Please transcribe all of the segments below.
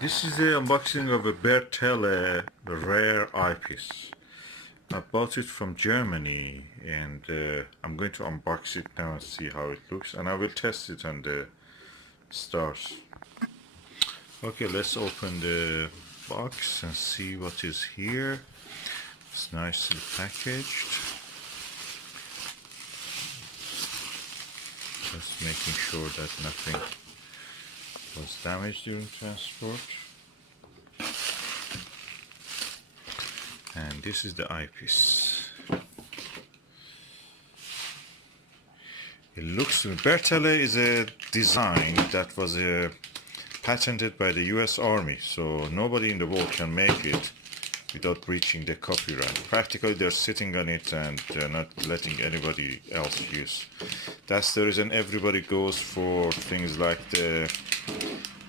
This is the unboxing of a Bertele rare eyepiece. I bought it from Germany and I'm going to unbox it now and see how it looks, and I will test it on the stars. Okay, let's open the box and see what is here. It's nicely packaged. Just making sure that nothing was damaged during transport. And this is the eyepiece. It looks, Bertele is a design that was patented by the US Army, so nobody in the world can make it without breaching the copyright. Practically they're sitting on it and they're not letting anybody else use. That's the reason everybody goes for things like the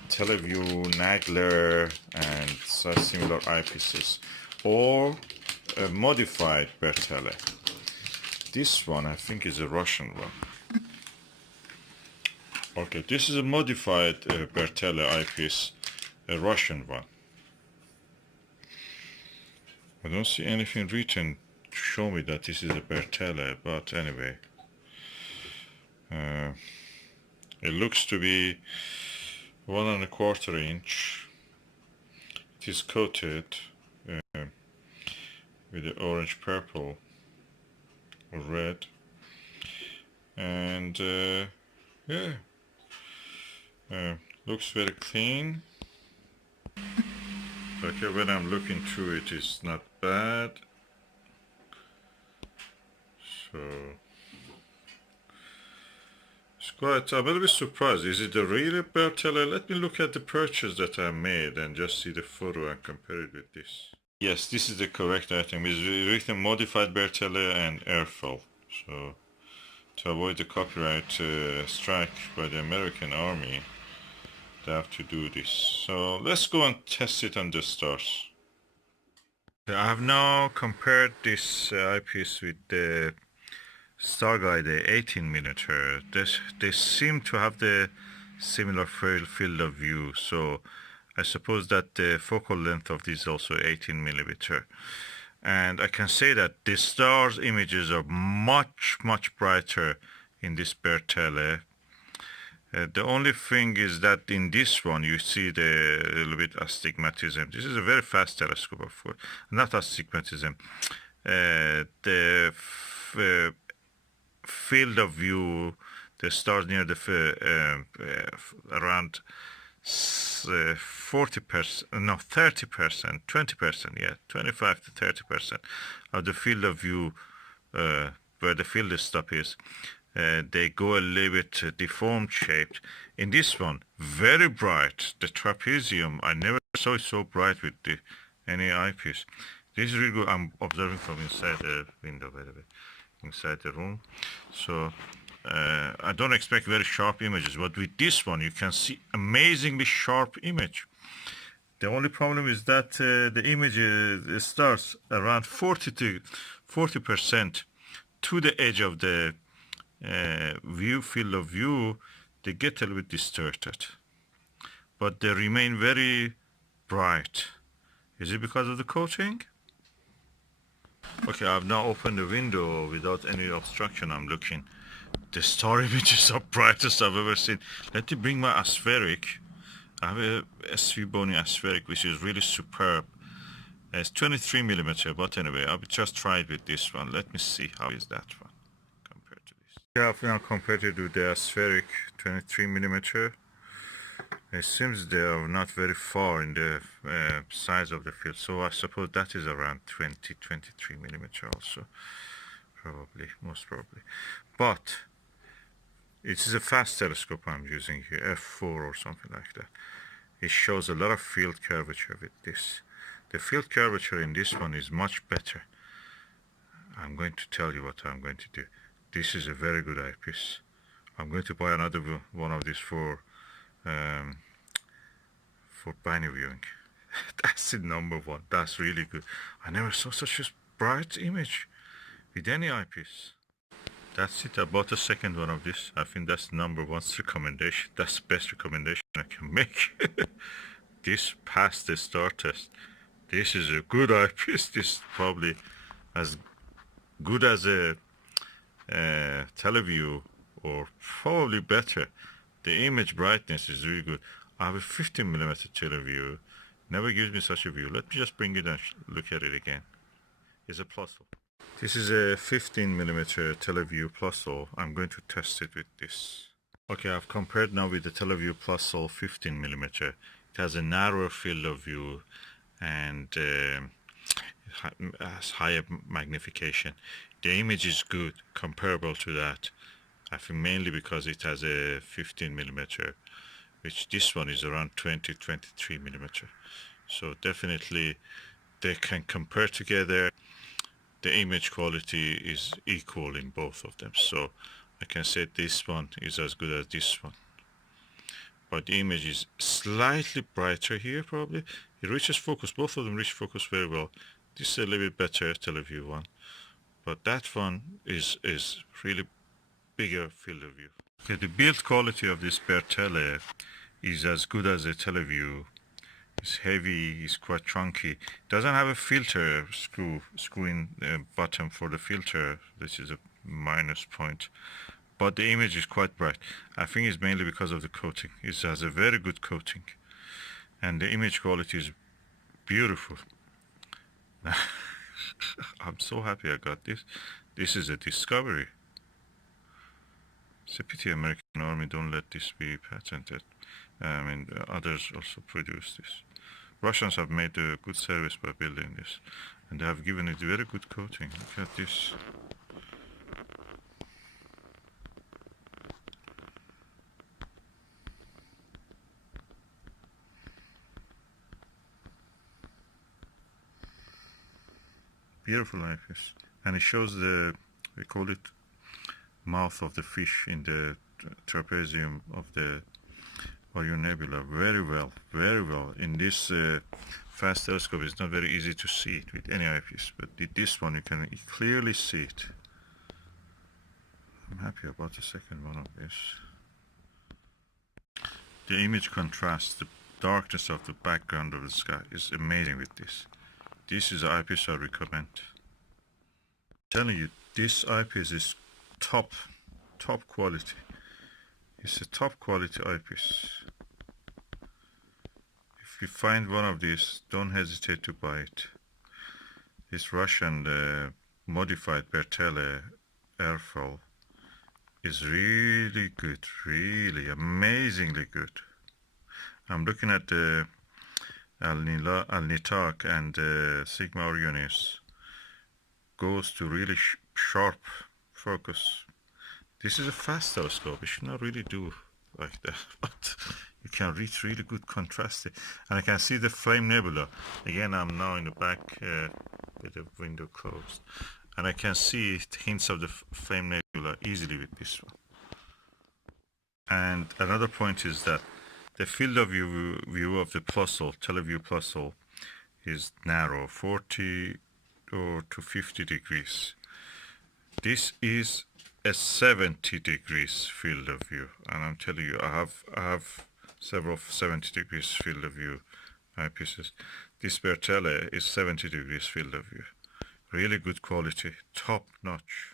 Teleview, Nagler and such similar eyepieces, or a modified Bertele. This one I think is a Russian one. Okay, this is a modified Bertele eyepiece, a Russian one. I don't see anything written to show me that this is a Bertele, but anyway. It looks to be 1¼ inch. It is coated with the orange, purple, or red, and yeah, looks very clean. Okay, when I'm looking through it, it's not bad. So it's quite, I'm a little bit surprised. Is it a real Bertele? Let me look at the purchase that I made and just see the photo and compare it with this. Yes, this is the correct item. It's written modified Bertele and airflow. So to avoid the copyright strike by the American Army, they have to do this. So let's go and test it on the stars. I have now compared this eyepiece with the Starguide, the 18mm. They seem to have the similar field of view, so I suppose that the focal length of this is also 18mm. And I can say that the stars images are much brighter in this Bertele. The only thing is that in this one you see the little bit astigmatism. This is a very fast telescope, of course, not astigmatism. The field of view, the stars near the around 40%, no, 30%, 20%, yeah, 25 to 30% of the field of view where the field stop is. They go a little bit deformed shaped. In this one, very bright. The trapezium, I never saw it so bright with any eyepiece. This is really good. I'm observing from inside the window, by the way, inside the room. So I don't expect very sharp images, but with this one you can see amazingly sharp image. The only problem is that the image starts around 40% to the edge of the field of view. They get a little bit distorted, but they remain very bright. Is it because of the coating? Okay, I've now opened the window without any obstruction. I'm looking. The star images are brightest I've ever seen. Let me bring my aspheric. I have a SVBony aspheric, which is really superb. It's 23mm, but anyway, I'll just try it with this one. Let me see how is that one compared to this. Yeah, I've now compared it with the aspheric 23mm. It seems they are not very far in the size of the field, so I suppose that is around 23mm also, probably, most probably. But it is a fast telescope I'm using here, f4 or something like that. It shows a lot of field curvature with this. The field curvature in this one is much better. I'm going to tell you what I'm going to do. This is a very good eyepiece. I'm going to buy another one of these for binoviewing. That's the #1. That's really good. I never saw such a bright image with any eyepiece. That's it. I bought a second one of this. I think that's #1 recommendation. That's the best recommendation I can make. this passed the star test. This is a good eyepiece. This is probably as good as a teleview, or probably better. The image brightness is really good. I have a 15mm teleview. Never gives me such a view. Let me just bring it and look at it again. It's a Plusle. This is a 15mm teleview Plusle. I'm going to test it with this. Okay, I've compared now with the teleview Plusle 15mm. It has a narrower field of view and has higher magnification. The image is good, comparable to that. I think mainly because it has a 15mm, which this one is around 20-23mm. So definitely they can compare together. The image quality is equal in both of them. So I can say this one is as good as this one. But the image is slightly brighter here probably. It reaches focus, both of them reach focus very well. This is a little bit better teleview one. But that one is really bigger field of view. Okay, the build quality of this Bertele is as good as a teleview. It's heavy, it's quite chunky. It doesn't have a filter screw in the bottom for the filter. This is a minus point. But the image is quite bright. I think it's mainly because of the coating. It has a very good coating. And the image quality is beautiful. I'm so happy I got this. This is a discovery. It's a pity American Army don't let this be patented. I mean, others also produce this. Russians have made a good service by building this, and they have given it very good coating. Look at this. Beautiful eyepiece. And it shows the, we call it mouth of the fish in the trapezium of the Orion Nebula. Very well, very well. In this fast telescope, it's not very easy to see it with any eyepiece, but with this one you can clearly see it. I'm happy about the second one of this. The image contrast, the darkness of the background of the sky is amazing with this. This is an eyepiece I recommend. I'm telling you, this eyepiece is top quality. It's a top quality eyepiece. If you find one of these, don't hesitate to buy it. This Russian modified Bertele airfoil is really good, really amazingly good. I'm looking at the Al-Nitak and Sigma Orionis. Goes to really sharp focus. This is a fast telescope. It should not really do like that, but you can reach really good contrast. And I can see the flame nebula. Again, I'm now in the back with the window closed, and I can see hints of the flame nebula easily with this one. And another point is that the field of view of the Plusle, teleview Plusle, is narrow, 40 or to 50 degrees. This is a 70 degrees field of view, and I'm telling you, I have several 70 degrees field of view eyepieces. This Bertele is 70 degrees field of view. Really good quality, top notch.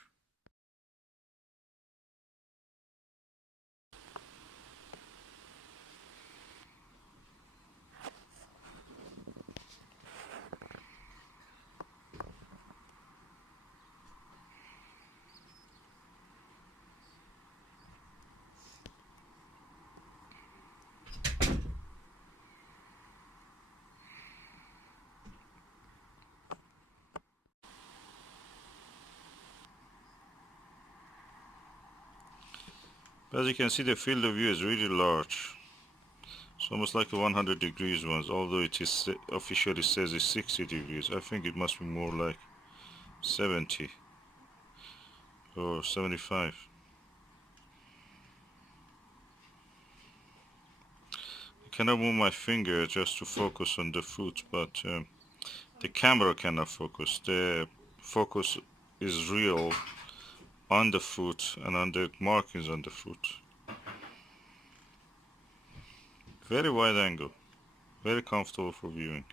As you can see, the field of view is really large. It's almost like a 100 degrees one, although it is officially says it's 60 degrees. I think it must be more like 70 or 75. I cannot move my finger just to focus on the foot, but the camera cannot focus. The focus is real on the foot and on the markings on the foot. Very wide angle. Very comfortable for viewing.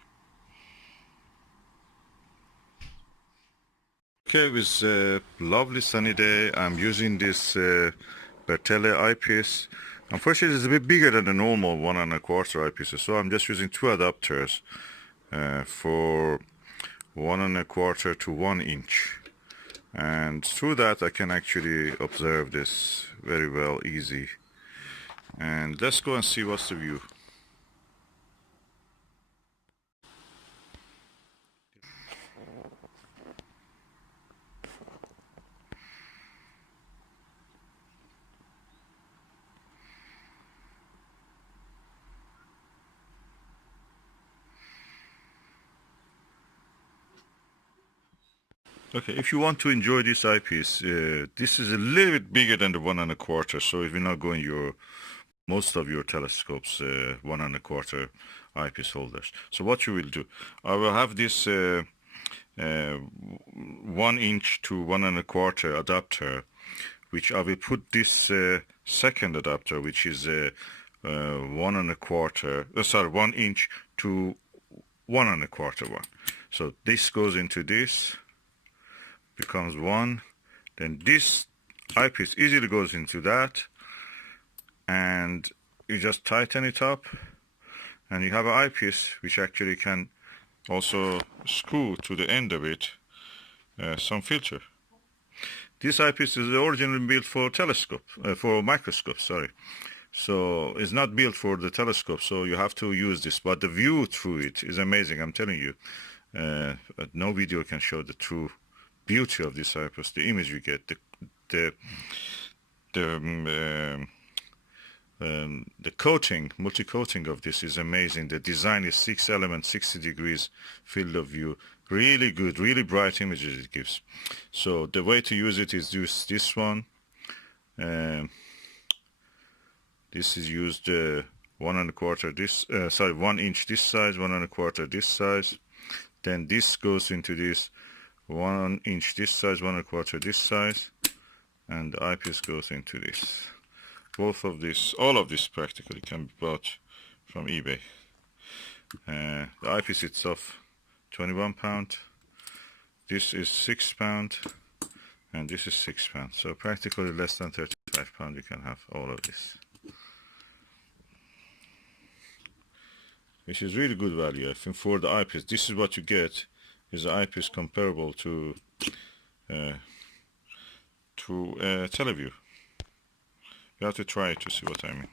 Okay, with a lovely sunny day, I'm using this Bertele eyepiece. Unfortunately, it's a bit bigger than the normal 1¼ eyepiece, so I'm just using two adapters for 1¼ to 1 inch. And through that, I can actually observe this very well, easy. And let's go and see what's the view. Okay, if you want to enjoy this eyepiece, this is a little bit bigger than the 1¼ so it will not go in most of your telescopes 1¼ eyepiece holders. So what you will do, I will have this 1 inch to 1¼ adapter, which I will put this second adapter, which is 1 inch to 1¼ one. So this goes into this, becomes 1, then this eyepiece easily goes into that, and you just tighten it up, and you have an eyepiece which actually can also screw to the end of it some filter. This eyepiece is originally built for microscope, sorry. So it's not built for the telescope, so you have to use this, but the view through it is amazing, I'm telling you. No video can show the true beauty of this eyepiece, the image you get, the coating, multi-coating of this is amazing. The design is 6 elements, 60 degrees field of view. Really good, really bright images it gives. So the way to use it is use this one. This is used 1¼ this, 1 inch this size, 1¼ this size. Then this goes into this 1 inch this size, 1¼ this size, and the eyepiece goes into this. Both of this, all of this practically can be bought from eBay. The eyepiece itself, 21 pound. This is 6 pound, and this is 6 pound. So practically less than 35 pound you can have all of this. Which is really good value, I think, for the eyepiece. This is what you get, is an eyepiece comparable to Teleview. You have to try it to see what I mean.